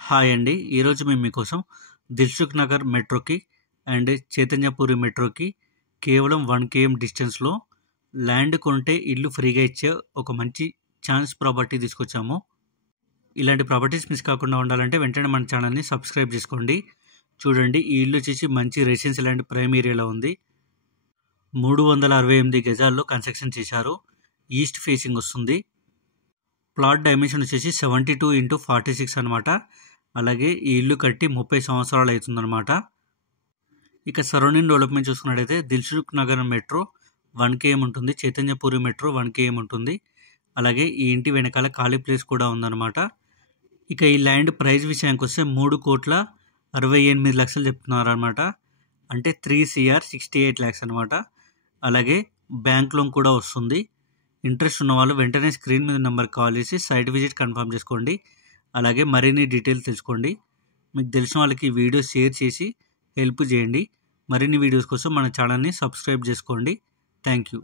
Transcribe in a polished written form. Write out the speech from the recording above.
Hi అండి. ఈరోజు మేము మీకోసం దిల్సుఖ్ నగర్ మెట్రోకి అండ్ చైతన్యపురి మెట్రోకి కేవలం 1 km డిస్టెన్స్‌లో ల్యాండ్ కొంటే ఇల్లు ఫ్రీగా ఇచ్చే ఒక మంచి ఛాన్స్ ప్రాపర్టీ తీసుకొచ్చాము. ఇలాంటి ప్రాపర్టీస్ మిస్ కాకుండా ఉండాలంటే వెంటనే మన ఛానల్‌ని సబ్స్క్రైబ్ చేసుకోండి. చూడండి, ఈ ఇల్లు వచ్చేసి మంచి రెసిడెన్షియల్ అండ్ ప్రైమ్ ఏరియాలో ఉంది. 368 గజాల్లో కన్స్ట్రక్షన్ చేశారు. ఈస్ట్ ఫేసింగ్ వస్తుంది. ప్లాట్ డైమెన్షన్ వచ్చేసి 72x46 అనమాట. అలాగే ఈ ఇల్లు కట్టి 30 సంవత్సరాలు అవుతుందన్నమాట. ఇక సరౌండింగ్ డెవలప్మెంట్ చూసుకున్నట్టయితే దిల్సుఖ్ నగర్ మెట్రో 1 km ఉంటుంది. చైతన్యపురి మెట్రో 1 km ఉంటుంది. అలాగే ఈ ఇంటి వెనకాల ఖాళీ ప్లేస్ కూడా ఉందన్నమాట. ఇక ఈ ల్యాండ్ ప్రైస్ విషయానికి వస్తే 3,68,00,000 చెప్తున్నారు అనమాట. అంటే 3,68 lakhs అనమాట. అలాగే బ్యాంక్ లోన్ కూడా వస్తుంది. ఇంట్రెస్ట్ ఉన్న వాళ్ళు వెంటనే స్క్రీన్ మీద నెంబర్ కాల్ చేసి సైట్ విజిట్ కన్ఫర్మ్ చేసుకోండి. అలాగే మరిన్ని డీటెయిల్స్ తెలుసుకోండి. మీకు తెలిసిన వాళ్ళకి ఈ వీడియో షేర్ చేసి హెల్ప్ చేయండి. మరిన్ని వీడియోస్ కోసం మన ఛానల్ని సబ్స్క్రైబ్ చేసుకోండి. Thank you.